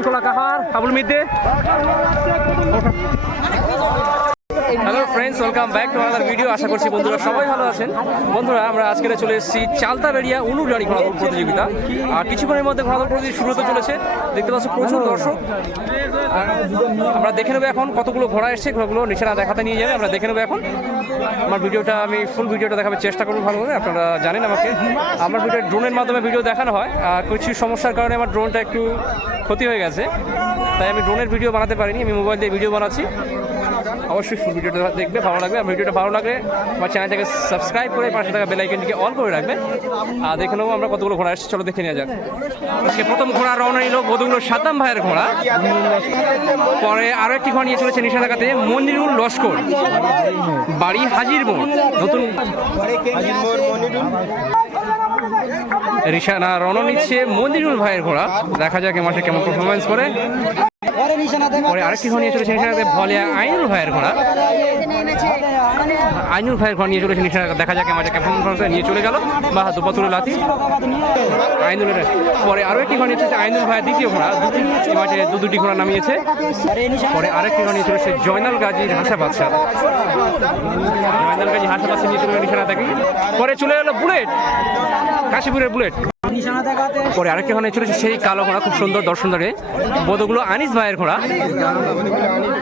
কীর্তনখোলা কাহার Habul Midde. Hello friends, welcome back to another video. আশা করছি বন্ধুরা সবাই ভালো আছেন। বন্ধুরা, আমরা আজকে চলে এসেছি চালতাবেড়িয়া উলুডাড়ি ঘোড়াদৌড় প্রতিযোগিতা। আর কিছুক্ষণের মধ্যে ঘোড়াদৌড় প্রতিযোগিতা শুরু হতে চলেছে। দেখতে পাচ্ছ প্রচুর দর্শক। আমরা দেখে নেবো এখন কতগুলো ঘোড়া এসছে। ঘোড়াগুলো নিশানা দেখাতে নিয়ে যাবে, আমরা দেখে নেবো এখন। আমার ভিডিওটা আমি ফুল ভিডিওটা দেখাবার চেষ্টা করবো ভালোভাবে। আপনারা জানেন আমাকে আমার ভিডিও ড্রোনের মাধ্যমে ভিডিও দেখানো হয়। আর কিছু সমস্যার কারণে আমার ড্রোনটা একটু ক্ষতি হয়ে গেছে, তাই আমি ড্রোনের ভিডিও বানাতে পারিনি। আমি মোবাইল দিয়ে ভিডিও বানাচ্ছি। অবশ্যই ফুল ভিডিওটা দেখবে, ভালো লাগবে। আর ভিডিওটা ভালো লাগলে আমার চ্যানেলটাকে সাবস্ক্রাইব করে পাশে থাকা বেল আইকনটিকে অল করে রাখবে। আর দেখে নেবো আমরা কতগুলো ঘোড়া এসেছে, চলো দেখে নেওয়া যাক। আজকে প্রথম ঘোড়া রওনা নিল কতগুলো সাদ্দাম ভাইয়ের ঘোড়া। পরে আরও একটি ঘোড়া নিয়ে চলেছে নিশানাঘাতে মনিরুল লস্কর, বাড়ি হাজির মোড় নতুন। রিশানা রওনা নিচ্ছে মনিরুল ভাইয়ের ঘোড়া, দেখা যাক এ মাসে কেমন পারফরমেন্স করে। পরে আরেকটি ঘোড়া নিয়ে চলেছে নিশানাঘাতে ভলিয়া আইনুল ভাইয়ের ঘোড়া। আইনুল ভাইয়ের ঘোড়া নিয়ে চলেছে নিশানাঘাতে, দেখা যাক এ মাসে কেমন পারফরমেন্স নিয়ে চলে গেল বা দুপাতুল লাথি আইনুলের। পরে আরও একটি ঘোড়া নিয়ে চলেছে আইনুল ভাইয়ের দ্বিতীয় ঘোড়া, এ মাসে দুটি ঘোড়া নামিয়েছে। পরে আরেকটি ঘোড়া নিয়ে চলেছে জয়নাল গাজীর হাসা বাদশা। জয়নাল গাজী হাসা বাদশা নিয়ে চলে গেল নিশানা থেকে। পরে চলে গেল বুলেট, কাশীপুরের বুলেট। পরে আরেকটি ঘোড়া চলেছে সেই কালো ঘোড়া, খুব সুন্দর দর্শন ধরে। বোধগুলো আনিস ভাইয়ের ঘোড়া,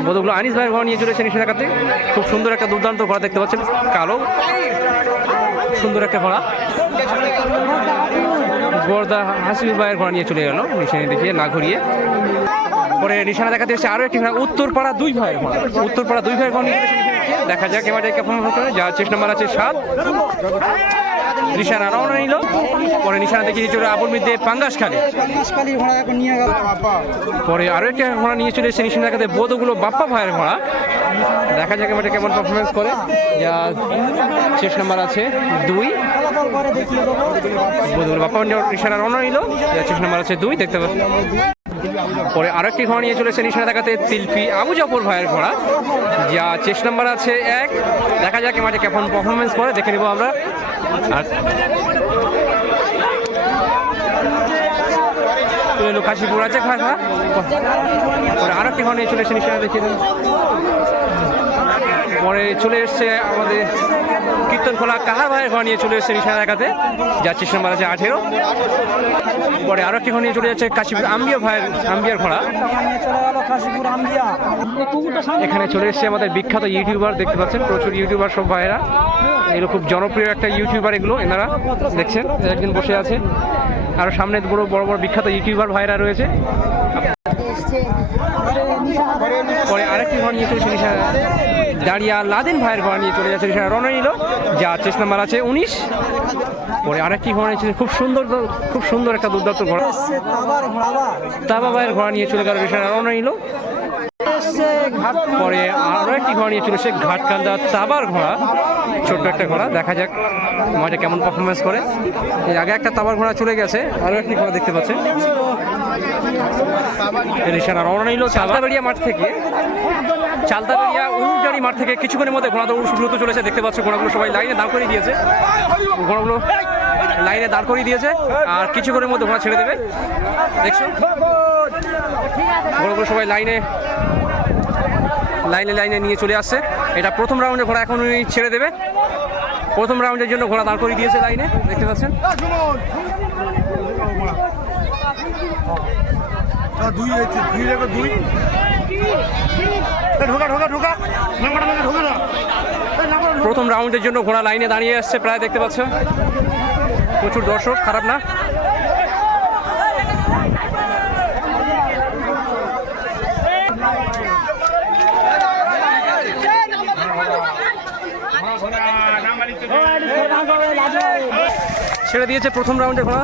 বোধগুলো আনিস ভাইয়ের ঘোড়া নিয়ে চলেছে নিশানাঘাতে। খুব সুন্দর একটা দুর্দান্ত ঘোড়া দেখতে পাচ্ছেন, কালো সুন্দর একটা ঘোড়া। বর্দা হাসিব ভাইয়ের ঘোড়া নিয়ে চলে গেল নিশানি দেখিয়ে না ঘুরিয়ে। পরে নিশানা দেখাতে এসেছে আরও একটি ঘোড়া উত্তরপাড়া দুই ভাইয়ের ঘোড়া, উত্তরপাড়া দুই ভাইয়ের ঘোড়া নিয়ে দেখা যাক এবারে কেমন করে। যার চেষ্টা নাম্বার আছে 7। নিশানা রওনা নিল। পরে নিশানা দেখিয়ে চলে আবুল মিদ্দে পাঙ্গাসখালী। পরে আরও একটা ঘোড়া নিয়ে চলে এসেছে নিশানা দেখাতে বোধগুলো বাপ্পা ভাইয়ের ঘোড়া, দেখা যাক এবারে কেমন পারফরমেন্স করে। যার চেষ্টা নাম্বার আছে 2। বোধগুলো বাপ্পা নিশানা রওনা নিল, যার চেষ্টা নাম্বার আছে 2, দেখতে পাচ্ছি। পরে আরেকটি ঘোড়া নিয়ে চলেছে নিশানা দেখাতে তিলফি আবু জাফর ভাইয়ের ঘোড়া, যা চেষ্টা নাম্বার আছে 1। দেখা যাক এ মাঠে কেমন পারফরমেন্স করে, দেখে নেবো আমরা। আর চলে এলো কাশীপুর আছে ঘোড়া। পরে আরেকটি ঘোড়া নিয়ে চলে এসে নিশানা দেখিয়ে দেন। পরে চলে এসছে আমাদের কীর্তনখোলা কাহার ভাইয়ের ঘোড়া নিয়ে চলে এসছে নিশানা দেখাতে, যার চেষ্টা নাম্বার আছে 18। পরে আরো একটি ঘোড়া নিয়ে চলে যাচ্ছে কাশীপুর আম্বিয়ার ঘোড়া। এখানে চলে এসছে আমাদের বিখ্যাত ইউটিউবার, দেখতে পাচ্ছেন প্রচুর ইউটিউবার সব ভাইয়েরা। এগুলো খুব জনপ্রিয় একটা ইউটিউবার, এগুলো এনারা দেখছেন একজন বসে আছে। আর সামনে বড় বড় বিখ্যাত ইউটিউবার ভাইরা রয়েছে। পরে আরেকটি ঘোড়া নিয়ে চলেছে নিশানা দাঁড়িয়া লাদেন ভাইয়ের ঘোড়া নিয়ে চলে যাচ্ছে নিশানা রওনা নিল, যার চেষ্টা নাম্বার আছে 19। পরে আরেকটি ঘোড়া নিয়েছিল খুব সুন্দর একটা দুর্দান্ত ঘোড়া, তাবা ভাইয়ের ঘোড়া নিয়ে চলে গেল নিশানা রওনা নিল। পরে আরও একটি ঘোড়া নিয়ে চলেছে ঘাটকান্দা তাবার ঘোড়া, ছোট্ট একটা ঘোড়া, দেখা যাক মাঠে কেমন পারফরমেন্স করে। এর আগে একটা তাবার ঘোড়া চলে গেছে, আরও একটি ঘোড়া দেখতে পাচ্ছেন। নিশানা রওনা নিল চালতাবেড়িয়া মাঠ থেকে, চালতাবেড়িয়া উলুডাড়ি মাঠ থেকে। কিছুক্ষণের মধ্যে ঘোড়া দৌড় শুরু হতে চলেছে, দেখতে পাচ্ছ ঘোড়াগুলো সবাই লাইনে দাঁড় করিয়ে দিয়েছে। ঘোড়াগুলো লাইনে দাঁড় করিয়ে দিয়েছে, আর কিছুক্ষণের মধ্যে ঘোড়া ছেড়ে দেবে। দেখছো ঘোড়াগুলো সবাই লাইনে নিয়ে চলে আসছে। এটা প্রথম রাউন্ডে ঘোড়া এখন ছেড়ে দেবে। প্রথম রাউন্ডের জন্য ঘোড়া দাঁড় করিয়ে দিয়েছে লাইনে, দেখতে পাচ্ছেন। প্রথম রাউন্ডের জন্য ঘোড়া লাইনে দাঁড়িয়ে আসছে প্রায়, দেখতে পাচ্ছ প্রচুর দর্শক, খারাপ না। ছেড়ে দিয়েছে প্রথম রাউন্ডে ঘোড়া।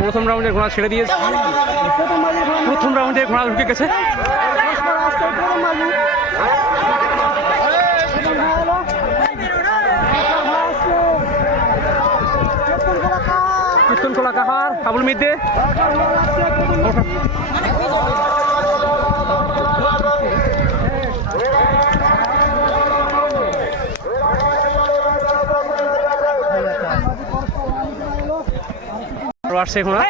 প্রথম রাউন্ডের ঘোড়া ছেড়ে দিয়েছে, প্রথম রাউন্ডে ঘোড়া ঢুকে গেছে। কীর্তনখোলা কাহার আবুল মিদ্দে। আসছে ঘোড়া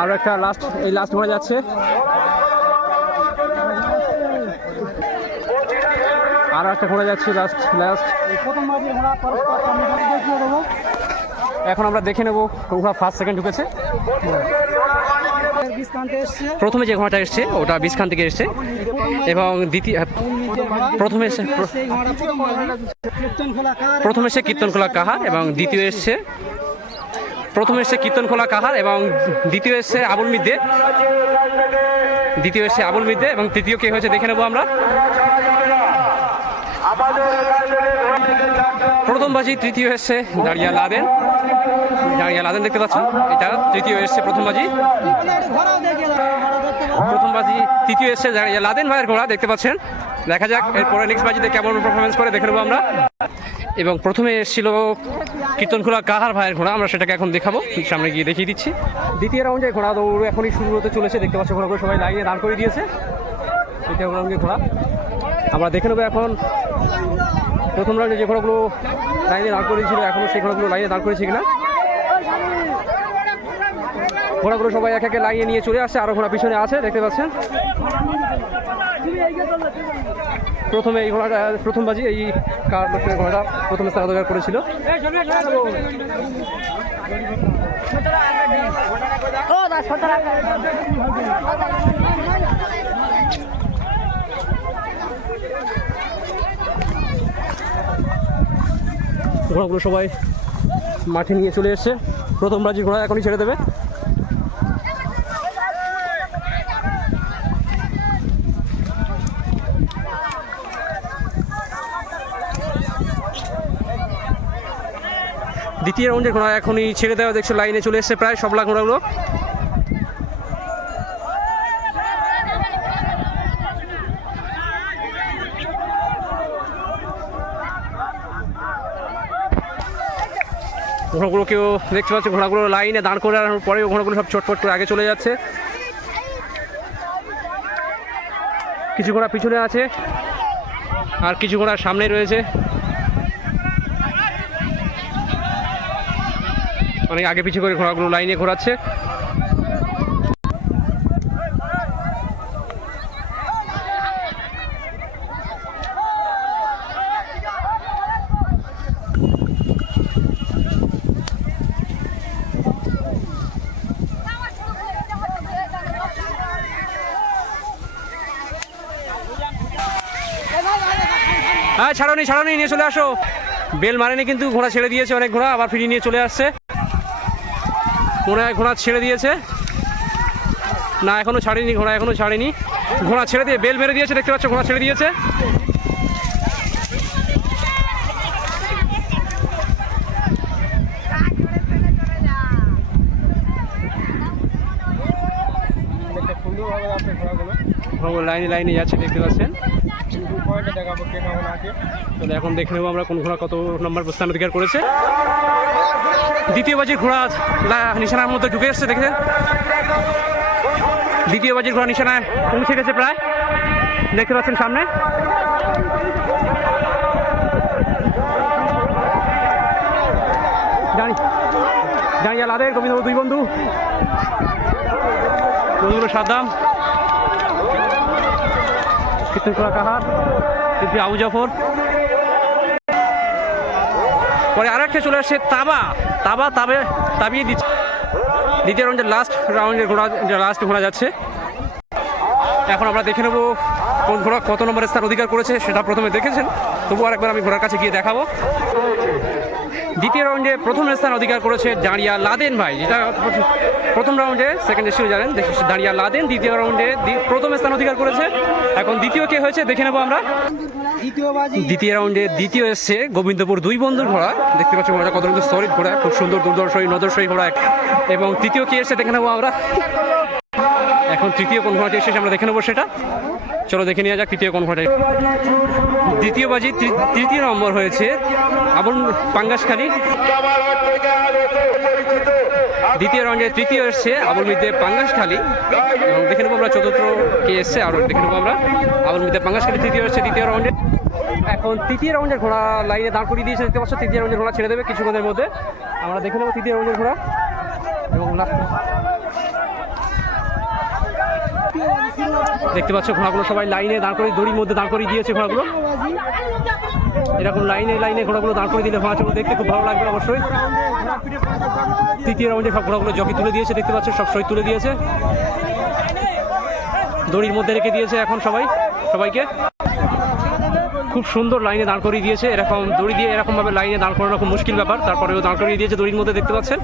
আরো একটা লাস্ট ঘোড়া যাচ্ছে। আরো একটা ঘোড়া যাচ্ছে লাস্ট। এখন আমরা দেখে নেবো কোন ঘোড়া ফার্স্ট সেকেন্ড ঢুকেছে। প্রথমে যে ঘোড়াটা এসছে ওটা বিসখান থেকে এসছে এবং প্রথমে এসছে কীর্তনখোলা কাহার এবং দ্বিতীয় এসছে কীর্তনখোলা কাহার এবং দ্বিতীয় এসছে আবুল মিদ্দে এবং তৃতীয় কে হয়েছে দেখে নেবো আমরা। প্রথম বাজি তৃতীয় এসছে দাঁড়িয়া লাদেন দেখতে পাচ্ছ, এটা তৃতীয় এসছে প্রথম বাজি তৃতীয় এসছে দাঁড়িয়া লাদেন ভাইয়ের ঘোড়া দেখতে পাচ্ছেন। দেখা যাক এরপরে নেক্সট বাজিতে কেমন পারফরমেন্স করে দেখে নেবো আমরা। এবং প্রথমে এসেছিল কীর্তনখোলা কাহার ভাইয়ের ঘোড়া, আমরা সেটাকে এখন দেখাবো, সামনে গিয়ে দেখিয়ে দিচ্ছি। দ্বিতীয় রাউন্ডে ঘোড়া দৌড় এখনই শুরু হতে চলেছে, দেখতে পাচ্ছ ঘোড়াগুলো সবাই লাইনে দাঁড় করে দিয়েছে। দ্বিতীয় রাউন্ডে ঘোড়া আমরা দেখে নেবো এখন। প্রথম রাউন্ডে যে ঘোড়াগুলো লাইনে দাঁড় করেছিল এখনও সেই ঘোড়াগুলো লাইনে দাঁড় করেছে কিনা। ঘোড়াগুলো সবাই এক একে লাইনে নিয়ে চলে আসছে, আরও ঘোড়া পিছনে আছে দেখতে পাচ্ছেন। প্রথমে এই ঘোড়াটা প্রথম বাজি এই ঘোড়াটা প্রথমে স্থান অধিকার করেছিল। ঘোড়াগুলো সবাই মাঠে নিয়ে চলে এসছে। প্রথম বাজির ঘোড়া এখনই ছেড়ে দেবে। দ্বিতীয় রাউন্ডের ঘোড়া এখনই ছেড়ে দেওয়া দেখছো, লাইনে চলে এসছে প্রায় সবলা ঘোড়াগুলো। ঘোড়াগুলোকেও দেখতে পাচ্ছি, ঘোড়াগুলো লাইনে দাঁড় করার পরেও ঘোড়াগুলো সব ছটফট করে আগে চলে যাচ্ছে। কিছু ঘোড়া পিছনে আছে আর কিছু ঘোড়া সামনে রয়েছে, অনেক আগে পিছু করে ঘোড়াগুলো লাইনে ঘোরাচ্ছে। হ্যাঁ ছাড়নি নিয়ে চলে আসো। বেল মারেনি কিন্তু ঘোড়া ছেড়ে দিয়েছে, অনেক ঘোড়া আবার ফিরিয়ে নিয়ে চলে আসছে। মনে হয় ঘোড়া ছেড়ে দিয়েছে, না এখনো ছাড়েনি ঘোড়া ছেড়ে দিয়ে বেল মেরে দিয়েছে, দেখতে পাচ্ছ ঘোড়া ছেড়ে দিয়েছে। লাইনে যাচ্ছে দেখতে পাচ্ছেন। তাহলে এখন দেখে নেবো আমরা কোন ঘোড়া কত নম্বর স্থান অধিকার করেছে। দ্বিতীয় বাজির ঘোড়া নিশানার মধ্যে ঢুকে এসছে দেখেছেন। দ্বিতীয় বাজির ঘোড়া নিশানায় পৌঁছে গেছে প্রায়, দেখতে পাচ্ছেন সামনে। জানিয়া লাদের গোবিন্দ দুই বন্ধুগুলো সাদ্দাম, কীর্তনখোলা কাহার, আবু জাফর। পরে আর একটা চলে আসছে তাবিয়ে দিচ্ছে। দ্বিতীয় রাউন্ডের লাস্ট ঘোড়া যাচ্ছে। এখন আমরা দেখে নেবো কোন ঘোড়া কত নম্বরের স্থান অধিকার করেছে, সেটা প্রথমে দেখেছেন, তবু আরেকবার আমি ঘোড়ার কাছে গিয়ে দেখাবো। দ্বিতীয় রাউন্ডে প্রথম স্থান অধিকার করেছে দাঁড়িয়া লাদেন ভাই, যেটা প্রথম রাউন্ডে সেকেন্ড এসেও জানেন দাঁড়িয়া লাদেন। দ্বিতীয় রাউন্ডে প্রথম স্থান অধিকার করেছে। এখন দ্বিতীয় কে হয়েছে দেখে নেবো আমরা। দ্বিতীয় রাউন্ডে দ্বিতীয় এসছে গোবিন্দপুর দুই বন্ধুর ঘোড়া, দেখতে পাচ্ছি ঘোড়াটা কত সুন্দর সলিড ঘোড়া, খুব সুন্দর নদর্শী ঘোড়া। এবং তৃতীয় কে এসছে দেখে নেবো আমরা। এখন তৃতীয় কোন ঘোড়াটি এসেছে আমরা দেখে নেবো সেটা। চলো দেখে নেওয়া যাক তৃতীয় কোন ঘটে। দ্বিতীয় বাজি তৃতীয় নম্বর হয়েছে আবুল পাঙ্গাসখালী। দ্বিতীয় রাউন্ডে তৃতীয় এসছে আবুল মিদে পাঙ্গাসখালী। এবং দেখে নেবো আমরা চতুর্থ কে এসছে, আরও দেখে নেবো আমরা আবুল মিদে পাঙ্গাসখালী তৃতীয় এসছে দ্বিতীয় রাউন্ডে। এখন তৃতীয় রাউন্ডের ঘোড়া লাইনে দাঁড় করিয়ে দিয়েছে, দেখতে পাচ্ছ তৃতীয় রাউন্ডের ঘোড়া ছেড়ে দেবে কিছুক্ষণের মধ্যে। আমরা দেখে নেবো তৃতীয় রাউন্ডের ঘোড়া। এবং দেখতে পাচ্ছ ঘোড়াগুলো সবাই লাইনে দাঁড় করে দড়ির মধ্যে দাঁড় করিয়ে দিয়েছে ঘোড়াগুলো। এরকম লাইনে ঘোড়াগুলো দাঁড় করে দিলে ঘোড়া চলে দেখতে খুব ভালো লাগবে অবশ্যই। তৃতীয় রাউন্ডে সব ঘোড়াগুলো জকি তুলে দিয়েছে, দেখতে পাচ্ছ সব সই তুলে দিয়েছে, দড়ির মধ্যে রেখে দিয়েছে এখন সবাইকে। খুব সুন্দর লাইনে দাঁড় করিয়ে দিয়েছে, এরকম দড়ি দিয়ে এরকমভাবে লাইনে দাঁড় করানো খুব মুশকিল ব্যাপার, তারপরেও দাঁড় করিয়ে দিয়েছে দড়ির মধ্যে, দেখতে পাচ্ছেন।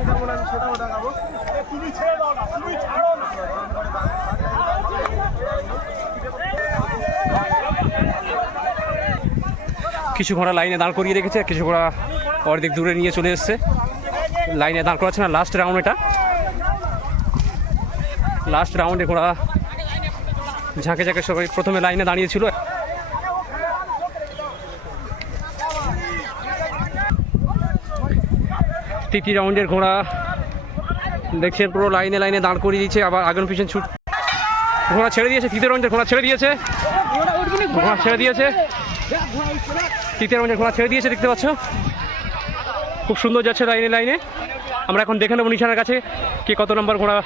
কিছু ঘোড়া লাইনে দাঁড় করিয়ে রেখেছে, কিছু ঘোড়া অর্ধেক দূরে নিয়ে চলে এসছে, লাইনে দাঁড় করাচ্ছে না। লাস্ট রাউন্ড এটা, লাস্ট রাউন্ডে ঘোড়া ঝাঁকে সবাই প্রথমে লাইনে দাঁড়িয়েছিল। তৃতীয় রাউন্ডের ঘোড়া দেখছেন পুরো লাইনে দাঁড় করিয়ে দিয়েছে, আবার আগুন পিছন ছুট ঘোড়া ছেড়ে দিয়েছে। তৃতীয় রাউন্ডের ঘোড়া ছেড়ে দিয়েছে, তৃতীয় রাউন্ডের ঘোড়া ছেড়ে দিয়েছে, দেখতে পাচ্ছ খুব সুন্দর যাচ্ছে লাইনে। আমরা এখন দেখে নেবো নিশানার কাছে কে কত নম্বর ঘোড়া।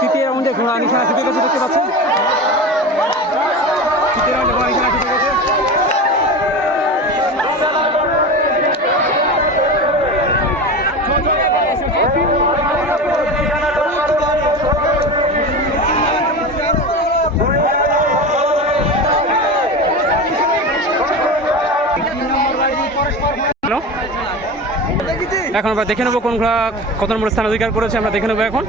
তৃতীয় রাউন্ডে ঘোড়া নিশানা ছুটে গেছে, দেখতে পাচ্ছেন। তৃতীয় রাউন্ডে ঘোড়া নিশানা ছুটে গেছে। এখন আমরা দেখে নেবো কোন ঘোড়া কত নম্বর স্থান অধিকার করেছে, আমরা দেখে নেবো এখন।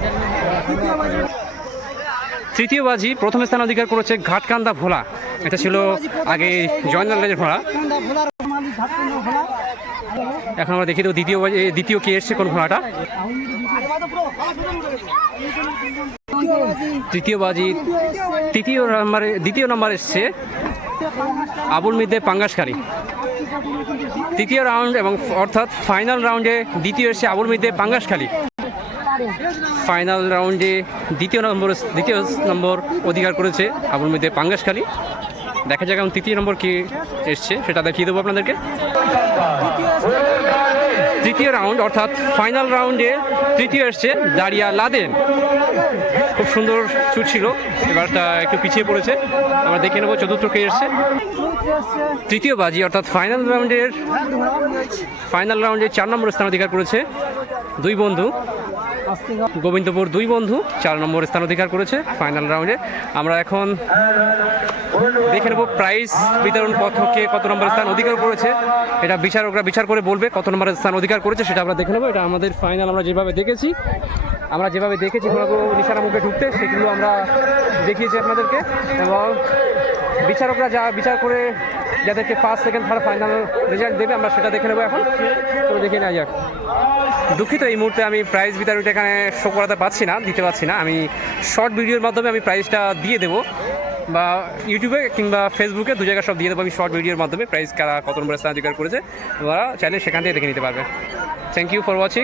তৃতীয় বাজি প্রথম স্থান অধিকার করেছে ঘাটকান্দা ভোলা, এটা ছিল আগে জয়নাল রাজের ঘোড়া। এখন আমরা দেখে দেবো দ্বিতীয় কে এসছে কোন ঘোড়াটা। তৃতীয় বাজি দ্বিতীয় নম্বর এসছে আবুল মিদে পাঙ্গাসখালী। তৃতীয় রাউন্ড এবং অর্থাৎ ফাইনাল রাউন্ডে দ্বিতীয় এসছে আবুল মিদে পাঙ্গাসখালী। ফাইনাল রাউন্ডে দ্বিতীয় নম্বর অধিকার করেছে আবুল মিদে পাঙ্গাসখালী। দেখা যাক এখন তৃতীয় নম্বর কি এসছে সেটা দেখিয়ে দেবো আপনাদেরকে। তৃতীয় রাউন্ড অর্থাৎ ফাইনাল রাউন্ডে তৃতীয় এসছে দাঁড়িয়া লাদেন। খুব সুন্দর ছুট ছিল, এবারটা একটু পিছিয়ে পড়েছে। আমরা দেখে নেবো চতুর্থ কে এসছে। তৃতীয় বাজি অর্থাৎ ফাইনাল রাউন্ডে 4 নম্বর স্থান অধিকার করেছে দুই বন্ধু গোবিন্দপুর, 2 বন্ধু 4 নম্বর স্থান অধিকার করেছে ফাইনাল রাউন্ডে। আমরা এখন দেখে নেব প্রাইজ বিতরণ পথকে কত নম্বর স্থান অধিকার করেছে, এটা বিচারকরা বিচার করে বলবে কত নম্বর স্থান অধিকার করেছে সেটা আমরা দেখে নেবো। এটা আমাদের ফাইনাল আমরা যেভাবে দেখেছি ঘোড়াগুলো নিশানা মুখে ঢুকতে, সেগুলো আমরা দেখিয়েছি আপনাদেরকে। এবং বিচারকরা যা বিচার করে যাদেরকে first second third final result দেবে আমরা সেটা দেখে নেবো এখন। তো দেখে নেওয়া যাক। দুঃখিত, এই মুহূর্তে আমি প্রাইজ বিতরণটা এখানে শো করাতে দিতে পারছি না। আমি শর্ট ভিডিওর মাধ্যমে আমি প্রাইজটা দিয়ে দেবো, বা ইউটিউবে কিংবা ফেসবুকে 2 জায়গায় সব দিয়ে দেবো আমি শর্ট ভিডিওর মাধ্যমে। প্রাইজ কারা কত নম্বর স্থান অধিকার করেছে ওরা চাইলে সেখান থেকে দেখে নিতে পারবে। Thank you for watching.